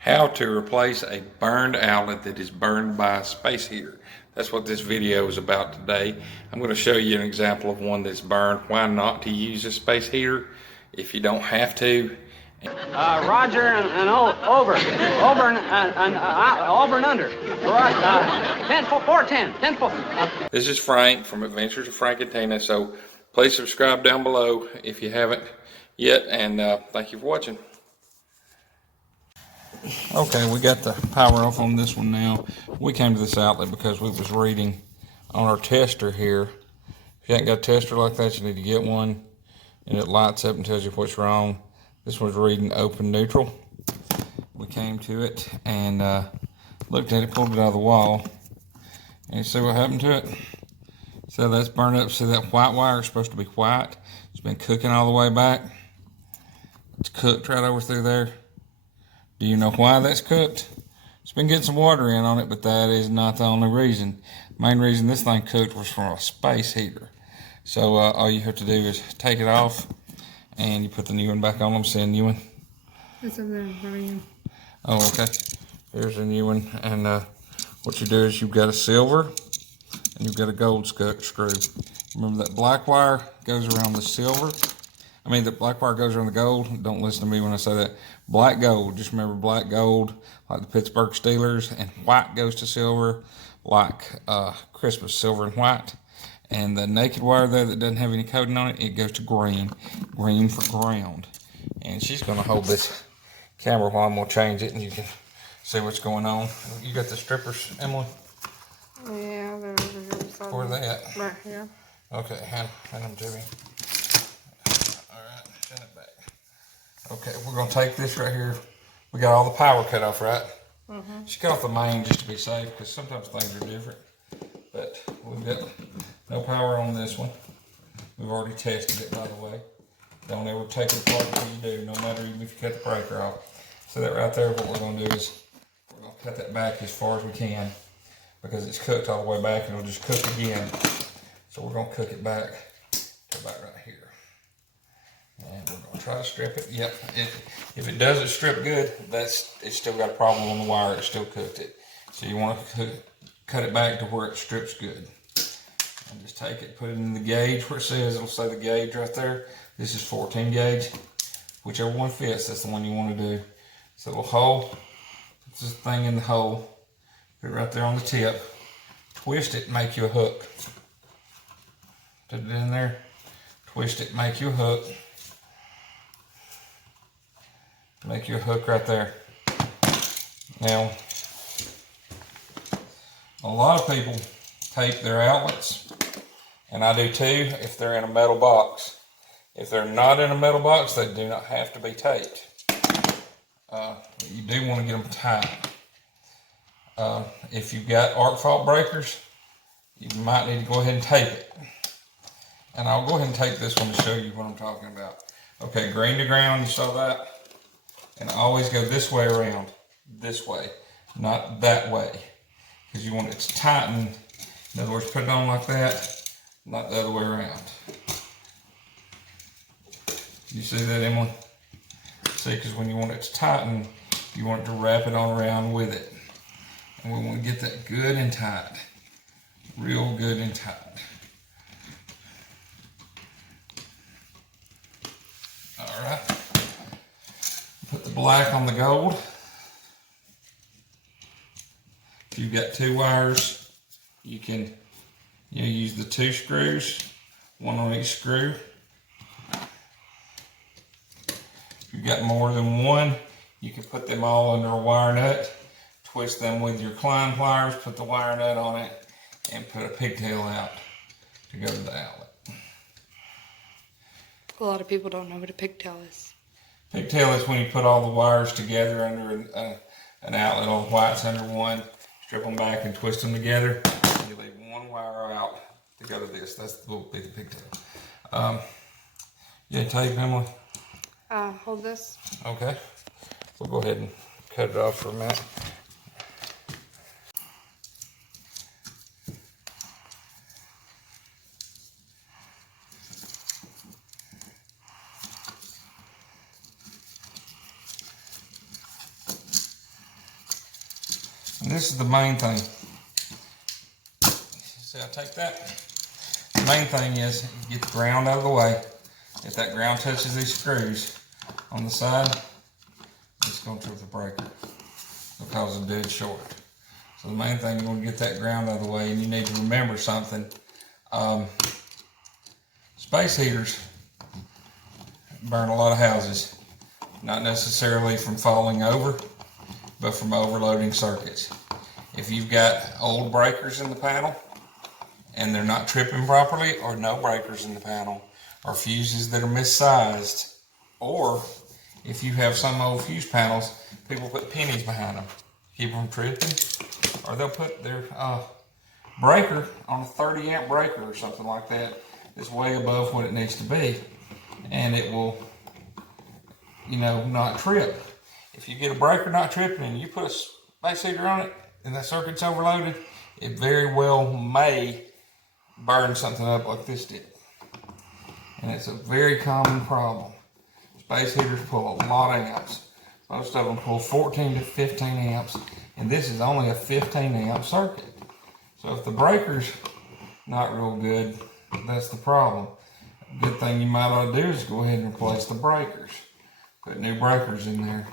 How to replace a burned outlet that is burned by a space heater. That's what this video is about today. I'm going to show you an example of one that's burned, why not to use a space heater if you don't have to. Roger and over and under. 10 410, 10 4. This is Frank from Adventures of Frankentina, so please subscribe down below if you haven't yet, and thank you for watching. Okay, we got the power off on this one now. We came to this outlet because we was reading on our tester here. If you ain't got a tester like that, you need to get one, and it lights up and tells you what's wrong. This one's reading open neutral. We came to it and looked at it, pulled it out of the wall, and you see what happened to it? So that's burned up. See that white wire is supposed to be white. It's been cooking all the way back. It's cooked right over through there. Do you know why that's cooked? It's been getting some water in on it, but that is not the only reason. Main reason this thing cooked was from a space heater. So all you have to do is take it off, and you put the new one back on. I'm saying new one. It's over there, Brian. Oh, okay. Here's a new one, and what you do is you've got a silver, and you've got a gold screw. Remember that black wire goes around the silver. The black wire goes around the gold. Don't listen to me when I say that. Black gold, just remember black gold, like the Pittsburgh Steelers, and white goes to silver, like Christmas, silver and white. And the naked wire there that doesn't have any coating on it, it goes to green, green for ground. And she's gonna hold this camera while I'm gonna change it, and you can see what's going on. You got the strippers, Emily? Yeah, they're over here. Where are they at? Right here. Okay, hand them to me. Alright, send it back. Okay, we're gonna take this right here. We got all the power cut off, right? Mm-hmm. She cut off the main just to be safe, because sometimes things are different. But we've got no power on this one. We've already tested it, by the way. Don't ever take it apart until you do, no matter even if you cut the breaker off. So that right there, what we're gonna do is we're gonna cut that back as far as we can, because it's cooked all the way back and it'll just cook again. So we're gonna cook it back to about right here. And we're gonna try to strip it. Yep, if it doesn't strip good, it's still got a problem on the wire, it still cooked it. So you wanna cut it back to where it strips good. And just take it, put it in the gauge where it says, it'll say the gauge right there. This is 14 gauge. Whichever one fits, that's the one you wanna do. So little hole, put this thing in the hole, put it right there on the tip, twist it, make you a hook. Put it in there, twist it, make you a hook. Make you a hook right there. Now, a lot of people tape their outlets, and I do too if they're in a metal box. If they're not in a metal box, they do not have to be taped. You do want to get them tight. If you've got arc fault breakers, you might need to go ahead and tape it. And I'll go ahead and tape this one to show you what I'm talking about. Okay, green to ground, you saw that? And always go this way around, this way, not that way. Because you want it to tighten. In other words, put it on like that, not the other way around. You see that, Emily? See, because when you want it to tighten, you want it to wrap it on around with it. And we want to get that good and tight. Real good and tight. All right. Put the black on the gold. If you've got two wires, you can use the two screws, one on each screw. If you've got more than one, you can put them all under a wire nut, twist them with your Klein pliers, put the wire nut on it, and put a pigtail out to go to the outlet. A lot of people don't know what a pigtail is. Pigtail is when you put all the wires together under an outlet, all the whites under one, strip them back and twist them together. And you leave one wire out to go to this. That's the little big pigtail. Yeah, tape, Emily? Hold this. Okay. We'll go ahead and cut it off for a minute. This is the main thing. See, I take that. The main thing is get the ground out of the way. If that ground touches these screws on the side, it's going to trip the breaker. It'll cause a dead short. So the main thing, you want to get that ground out of the way, and you need to remember something. Space heaters burn a lot of houses, not necessarily from falling over, but from overloading circuits. If you've got old breakers in the panel and they're not tripping properly, or no breakers in the panel, or fuses that are missized, or if you have some old fuse panels, people put pennies behind them, keep them tripping, or they'll put their breaker on a 30 amp breaker or something like that that's way above what it needs to be, and it will, you know, not trip. If you get a breaker not tripping and you put a space heater on it and that circuit's overloaded, it very well may burn something up like this did. And it's a very common problem. Space heaters pull a lot of amps. Most of them pull 14 to 15 amps, and this is only a 15 amp circuit. So if the breaker's not real good, that's the problem. A good thing you might ought to do is go ahead and replace the breakers. Put new breakers in there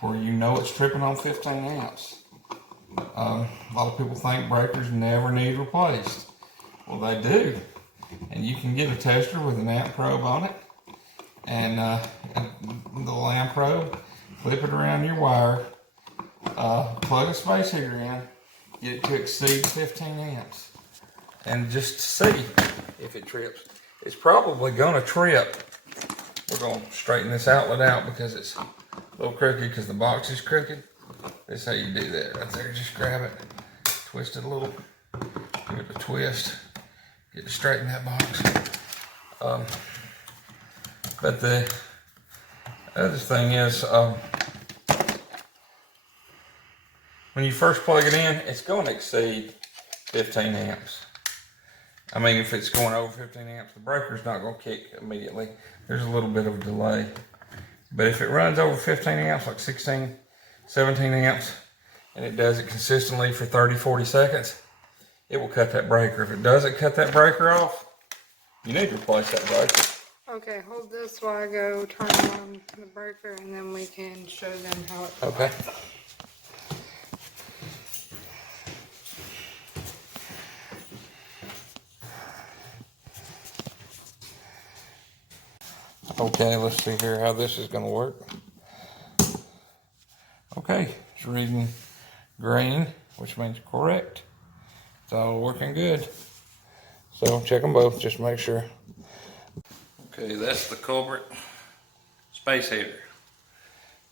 where you know it's tripping on 15 amps. A lot of people think breakers never need replaced. Well, they do. And you can get a tester with an amp probe on it, and the little amp probe, flip it around your wire, plug a space heater in, get it to exceed 15 amps, and just see if it trips. It's probably going to trip. We're going to straighten this outlet out because it's a little crooked because the box is crooked. This is how you do that right there. Just grab it, twist it a little, give it a twist, get to straighten that box. But the other thing is, when you first plug it in, it's going to exceed 15 amps. I mean, if it's going over 15 amps, the breaker's not going to kick immediately. There's a little bit of a delay. But if it runs over 15 amps, like 16, 17 amps, and it does it consistently for 30, 40 seconds, it will cut that breaker. If it doesn't cut that breaker off, you need to replace that breaker. Okay, hold this while I go turn on the breaker, and then we can show them how it. Okay. Okay, let's see here how this is going to work. Okay, it's reading green, which means correct. It's all working good. So check them both, just make sure. Okay, that's the culprit, space heater.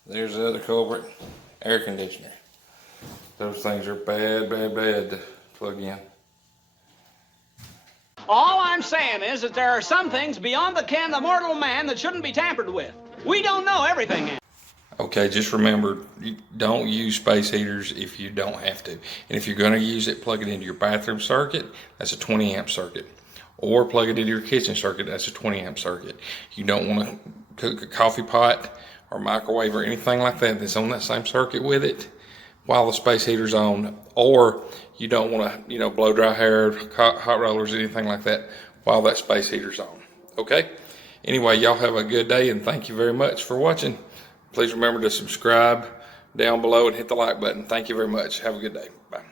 There's the other culprit, air conditioner. Those things are bad, bad, bad to plug in. All I'm saying is that there are some things beyond the ken of mortal man that shouldn't be tampered with. We don't know everything. Okay, just remember, you don't use space heaters if you don't have to. And if you're going to use it, plug it into your bathroom circuit. That's a 20 amp circuit. Or plug it into your kitchen circuit. That's a 20 amp circuit. You don't want to cook a coffee pot or microwave or anything like that that's on that same circuit with it while the space heater's on. Or you don't want to, blow dry hair, hot rollers, anything like that while that space heater's on. Okay? Anyway, y'all have a good day, and thank you very much for watching. Please remember to subscribe down below and hit the like button. Thank you very much. Have a good day. Bye.